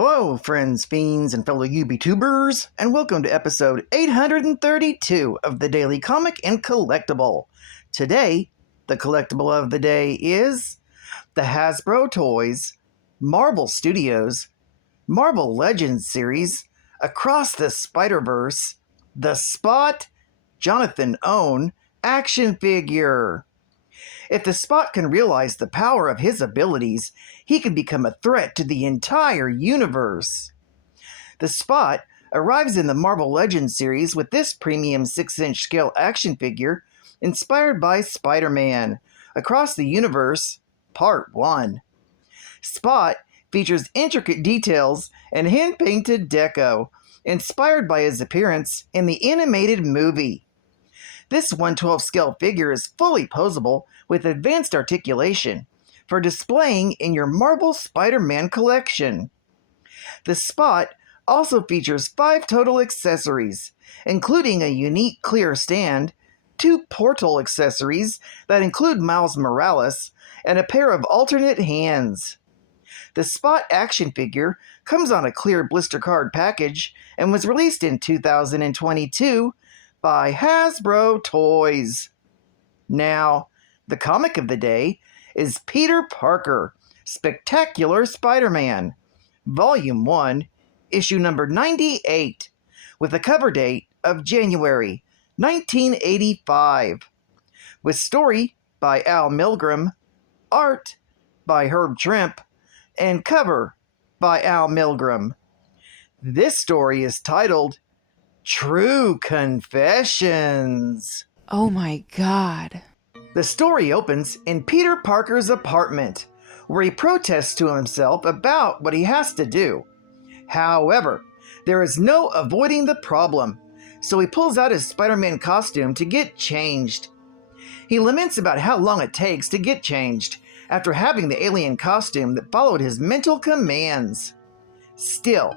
Hello, friends, fiends, and fellow UBTubers, and welcome to episode 832 of the Daily Comic and Collectible. Today, the collectible of the day is the Hasbro Toys, Marvel Studios, Marvel Legends series, Across the Spiderverse, the Spot, Jonathan Owen action figure. If the Spot can realize the power of his abilities, he can become a threat to the entire universe. The Spot arrives in the Marvel Legends series with this premium 6-inch scale action figure inspired by Spider-Man, Across the Universe, Part 1. Spot features intricate details and hand-painted deco, inspired by his appearance in the animated movie. This 1/12 scale figure is fully posable with advanced articulation for displaying in your Marvel Spider-Man collection. The Spot also features 5 total accessories, including a unique clear stand, 2 portal accessories that include Miles Morales, and a pair of alternate hands. The Spot action figure comes on a clear blister card package and was released in 2022 by Hasbro Toys. Now, the comic of the day is Peter Parker, Spectacular Spider-Man, Volume 1, Issue number 98, with a cover date of January 1985, with story by Al Milgrom, art by Herb Trimpe, and cover by Al Milgrom. This story is titled True Confessions. Oh my God. The story opens in Peter Parker's apartment, where he protests to himself about what he has to do. However, there is no avoiding the problem, so he pulls out his Spider-Man costume to get changed. He laments about how long it takes to get changed after having the alien costume that followed his mental commands. Still,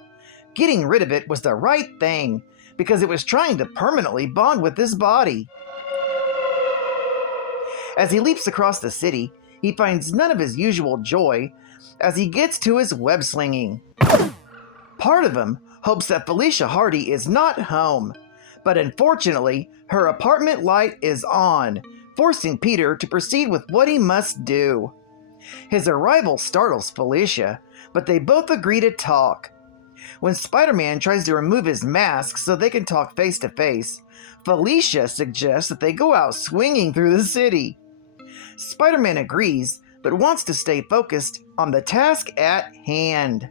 getting rid of it was the right thing, because it was trying to permanently bond with his body. As he leaps across the city, he finds none of his usual joy as he gets to his web slinging. Part of him hopes that Felicia Hardy is not home, but unfortunately, her apartment light is on, forcing Peter to proceed with what he must do. His arrival startles Felicia, but they both agree to talk. When Spider-Man tries to remove his mask so they can talk face to face, Felicia suggests that they go out swinging through the city. Spider-Man agrees, but wants to stay focused on the task at hand.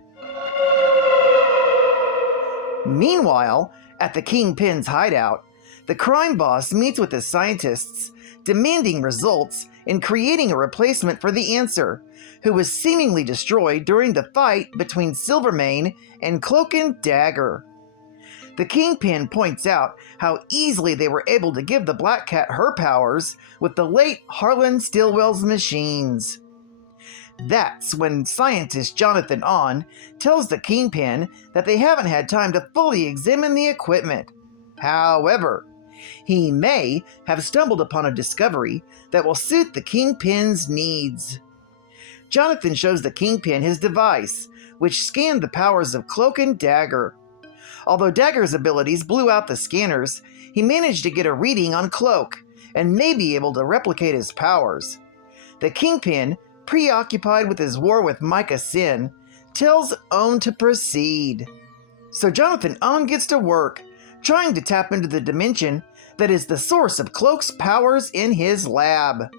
Meanwhile, at the KINGPIN's hideout, the crime boss meets with his scientists, demanding results in creating a replacement for the Answer, who was seemingly destroyed during the fight between Silvermane and Cloak and Dagger. The Kingpin points out how easily they were able to give the Black Cat her powers with the late Harlan Stillwell's machines. That's when scientist Jonathan Owen tells the Kingpin that they haven't had time to fully examine the equipment. However, he may have stumbled upon a discovery that will suit the Kingpin's needs. Jonathan shows the Kingpin his device, which scanned the powers of Cloak and Dagger. Although Dagger's abilities blew out the scanners, he managed to get a reading on Cloak, and may be able to replicate his powers. The Kingpin, preoccupied with his war with Micah Sin, tells Owen to proceed. So Jonathan Owen gets to work, trying to tap into the dimension that is the source of Cloak's powers in his lab.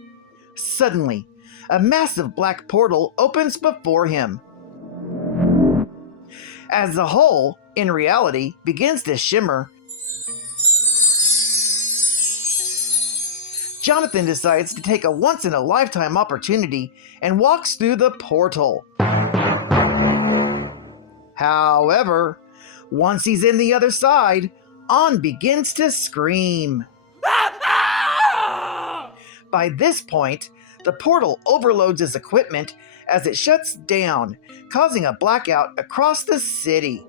Suddenly, a massive black portal opens before him. As the hole, in reality, begins to shimmer, Jonathan decides to take a once-in-a-lifetime opportunity and walks through the portal. However, once he's in the other side, Owen begins to scream. By this point, the portal overloads his equipment as it shuts down, causing a blackout across the city.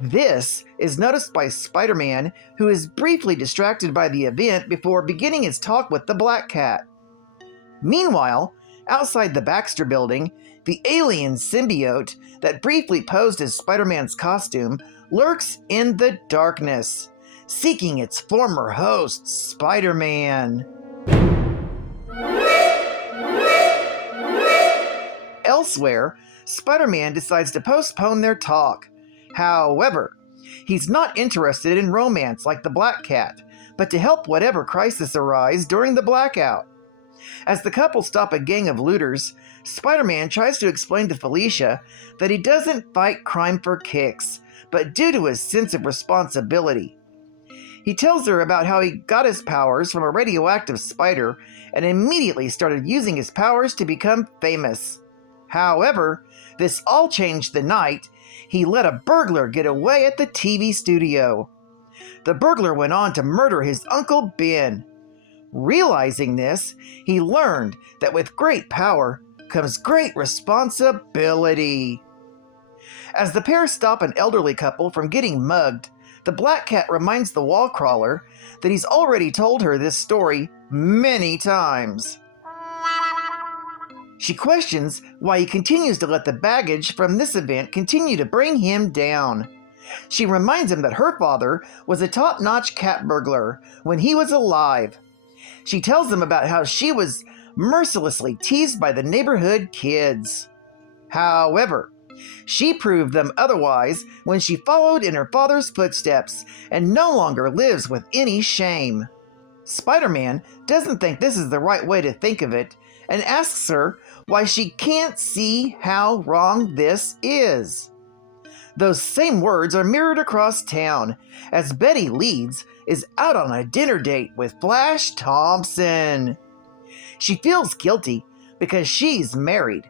This is noticed by Spider-Man, who is briefly distracted by the event before beginning his talk with the Black Cat. Meanwhile, Outside the Baxter building, the alien symbiote that briefly posed as Spider-Man's costume lurks in the darkness, seeking its former host, Spider-Man. Elsewhere, Spider-Man decides to postpone their talk. However, he's not interested in romance like the Black Cat, but to help whatever crisis arise during the blackout. As the couple stop a gang of looters, Spider-Man tries to explain to Felicia that he doesn't fight crime for kicks, but due to his sense of responsibility. He tells her about how he got his powers from a radioactive spider and immediately started using his powers to become famous. However, this all changed the night he let a burglar get away at the TV studio. The burglar went on to murder his Uncle Ben. Realizing this, he learned that with great power comes great responsibility. As the pair stop an elderly couple from getting mugged, the Black Cat reminds the wall crawler that he's already told her this story many times. She questions why he continues to let the baggage from this event continue to bring him down. She reminds him that her father was a top-notch cat burglar when he was alive. She tells him about how she was mercilessly teased by the neighborhood kids. However, she proved them otherwise when she followed in her father's footsteps and no longer lives with any shame. Spider-Man doesn't think this is the right way to think of it and asks her why she can't see how wrong this is. Those same words are mirrored across town as Betty Leeds is out on a dinner date with Flash Thompson. She feels guilty because she's married.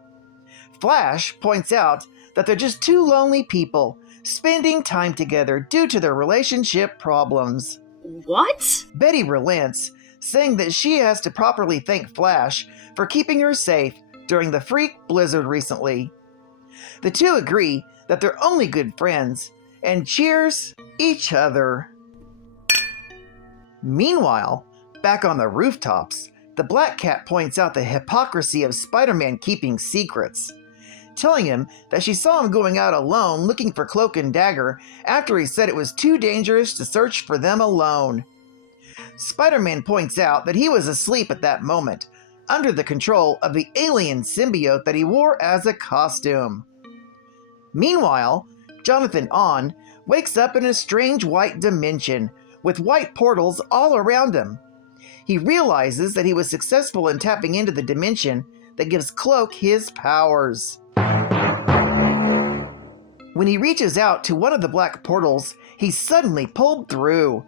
Flash points out that they're just two lonely people spending time together due to their relationship problems. What? Betty relents, saying that she has to properly thank Flash for keeping her safe during the freak blizzard recently. The two agree that they're only good friends and cheers each other. Meanwhile, back on the rooftops, the Black Cat points out the hypocrisy of Spider-Man keeping secrets, telling him that she saw him going out alone looking for Cloak and Dagger after he said it was too dangerous to search for them alone. Spider-Man points out that he was asleep at that moment, under the control of the alien symbiote that he wore as a costume. Meanwhile, Jonathan On wakes up in a strange white dimension with white portals all around him. He realizes that he was successful in tapping into the dimension that gives Cloak his powers. When he reaches out to one of the black portals, he's suddenly pulled through.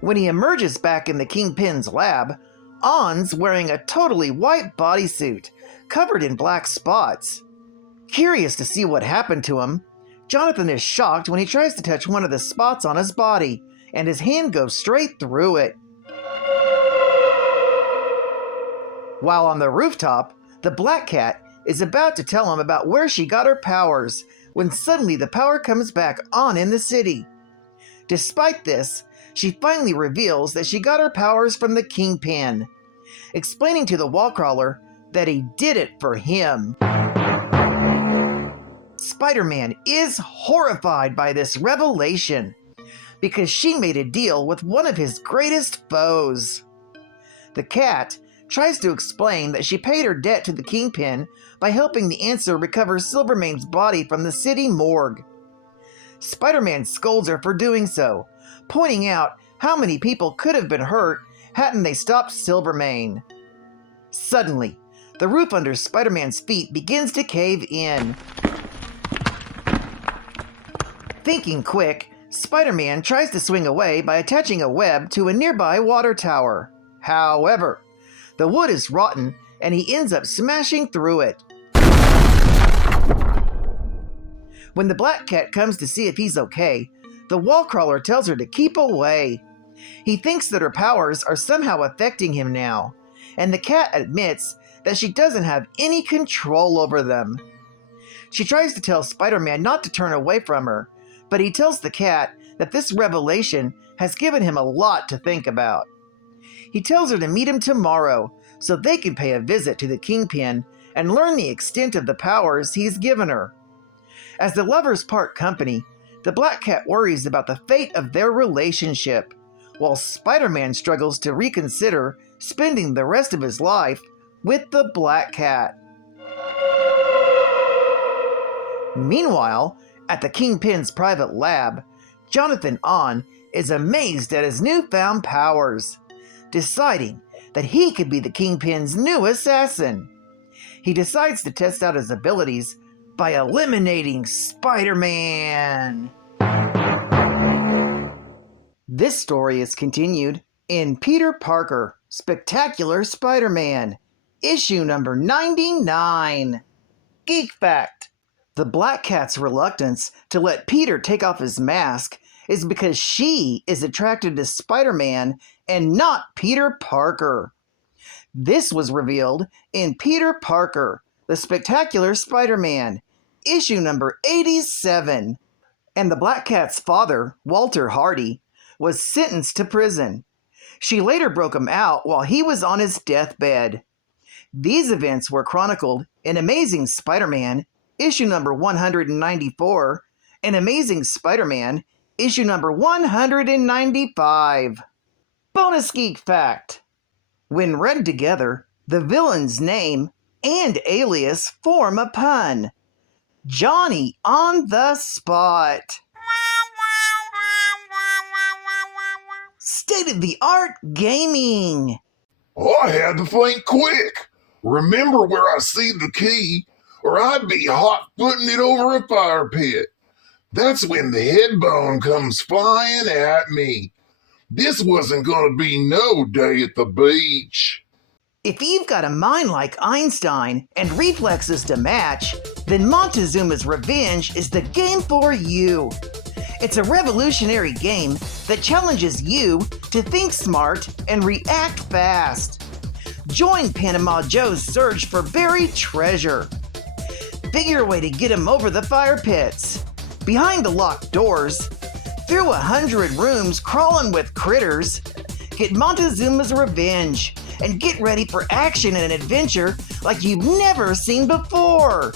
When he emerges back in the Kingpin's lab, On's wearing a totally white bodysuit, covered in black spots. Curious to see what happened to him, Jonathan is shocked when he tries to touch one of the spots on his body, and his hand goes straight through it. While on the rooftop, the Black Cat is about to tell him about where she got her powers, when suddenly the power comes back on in the city. Despite this, she finally reveals that she got her powers from the Kingpin, explaining to the wallcrawler that he did it for him. Spider-Man is horrified by this revelation, because she made a deal with one of his greatest foes. The cat tries to explain that she paid her debt to the Kingpin by helping the Answer recover Silvermane's body from the city morgue. Spider-Man scolds her for doing so, pointing out how many people could have been hurt hadn't they stopped Silvermane. Suddenly, the roof under Spider-Man's feet begins to cave in. Thinking quick, Spider-Man tries to swing away by attaching a web to a nearby water tower. However, the wood is rotten and he ends up smashing through it. When the Black Cat comes to see if he's okay, the wallcrawler tells her to keep away. He thinks that her powers are somehow affecting him now, and the cat admits that she doesn't have any control over them. She tries to tell Spider-Man not to turn away from her, but he tells the cat that this revelation has given him a lot to think about. He tells her to meet him tomorrow so they can pay a visit to the Kingpin and learn the extent of the powers he's given her. As the lovers part company, the Black Cat worries about the fate of their relationship, while Spider-Man struggles to reconsider spending the rest of his life with the Black Cat. Meanwhile, at the Kingpin's private lab, Jonathan On is amazed at his newfound powers, deciding that he could be the Kingpin's new assassin. He decides to test out his abilities by eliminating Spider-Man. This story is continued in Peter Parker, Spectacular Spider-Man, issue number 99. Geek Fact: the Black Cat's reluctance to let Peter take off his mask is because she is attracted to Spider-Man and not Peter Parker. This was revealed in Peter Parker, the Spectacular Spider-Man, issue number 87. And the Black Cat's father, Walter Hardy, was sentenced to prison. She later broke him out while he was on his deathbed. These events were chronicled in Amazing Spider-Man, issue number 194, and Amazing Spider-Man, issue number 195. Bonus Geek Fact: when read together, the villain's name and alias form a pun. Johnny on the spot. State-of-the-art gaming. I had to think quick. Remember where I see the key, or I'd be hot-footing it over a fire pit. That's when the head bone comes flying at me. This wasn't gonna be no day at the beach. If you've got a mind like Einstein and reflexes to match, then Montezuma's Revenge is the game for you. It's a revolutionary game that challenges you to think smart and react fast. Join Panama Joe's search for buried treasure. Figure a way to get him over the fire pits, behind the locked doors, through 100 rooms crawling with critters. Get Montezuma's Revenge and get ready for action and adventure like you've never seen before.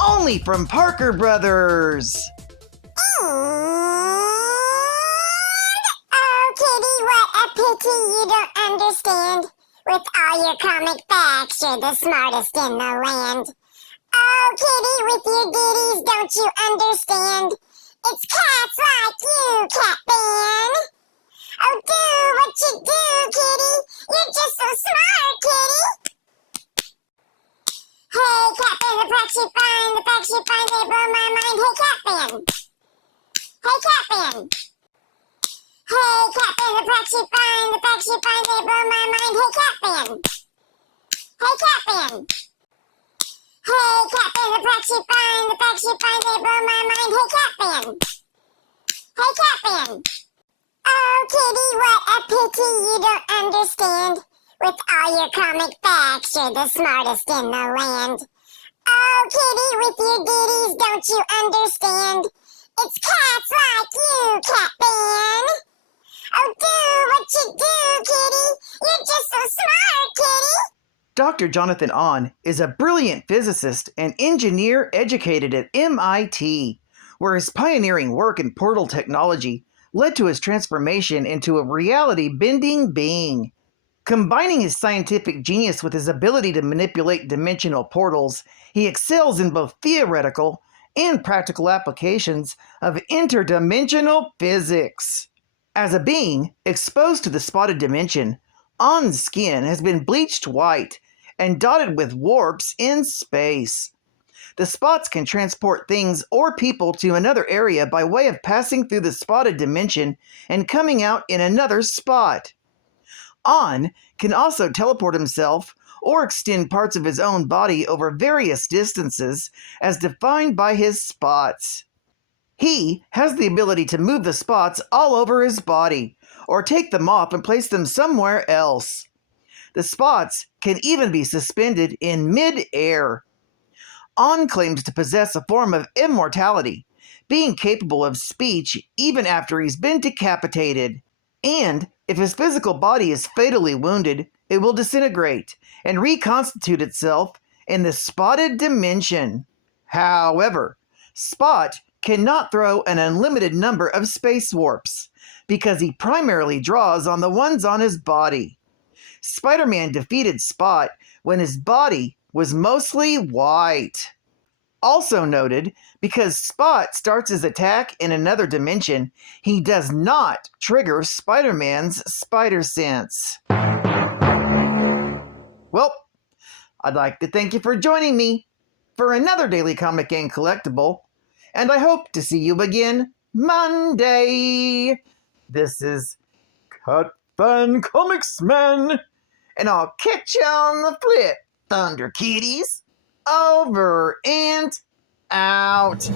Only from Parker Brothers. Oh, Kitty, what a pity you don't understand. With all your comic facts, you're the smartest in the land. Oh, Kitty, with your ditties, don't you understand? It's cats like you, Catman. Oh, do what you do, Kitty. You're just so smart, Kitty. Hey, Catman, the facts you find, they blow my mind. Hey, Catman. Hey, Catman. Hey, Catman, the facts you find, they blow my mind. Hey, Catman. Hey, Catman. Hey, Catman, the facts you find, they blow my mind. Hey, Catman. Hey, Catman. Oh, Kitty, what a pity you don't understand. With all your comic facts, you're the smartest in the land. Oh, Kitty, with your ditties, don't you understand? It's cats like you, Catman. Oh, do what you do, Kitty. You're just so smart, Kitty. Dr. Jonathan On is a brilliant physicist and engineer educated at MIT, where his pioneering work in portal technology led to his transformation into a reality-bending being. Combining his scientific genius with his ability to manipulate dimensional portals, he excels in both theoretical and practical applications of interdimensional physics. As a being exposed to the spotted dimension, On's skin has been bleached white and dotted with warps in space. The spots can transport things or people to another area by way of passing through the spotted dimension and coming out in another spot. On can also teleport himself or extend parts of his own body over various distances as defined by his spots. He has the ability to move the spots all over his body or take them off and place them somewhere else. The spots can even be suspended in mid-air. On claims to possess a form of immortality, being capable of speech even after he's been decapitated. And If his physical body is fatally wounded, it will disintegrate and reconstitute itself in the spotted dimension. However, Spot cannot throw an unlimited number of space warps because he primarily draws on the ones on his body. Spider-Man defeated Spot when his body was mostly white. Also noted, because Spot starts his attack in another dimension, he does not trigger Spider-Man's spider sense. Well, I'd like to thank you for joining me for another Daily Comic and Collectible, and I hope to see you again Monday. This is Cut Fan Comics Man, and I'll catch you on the flip, Thunder Kitties. Over and out.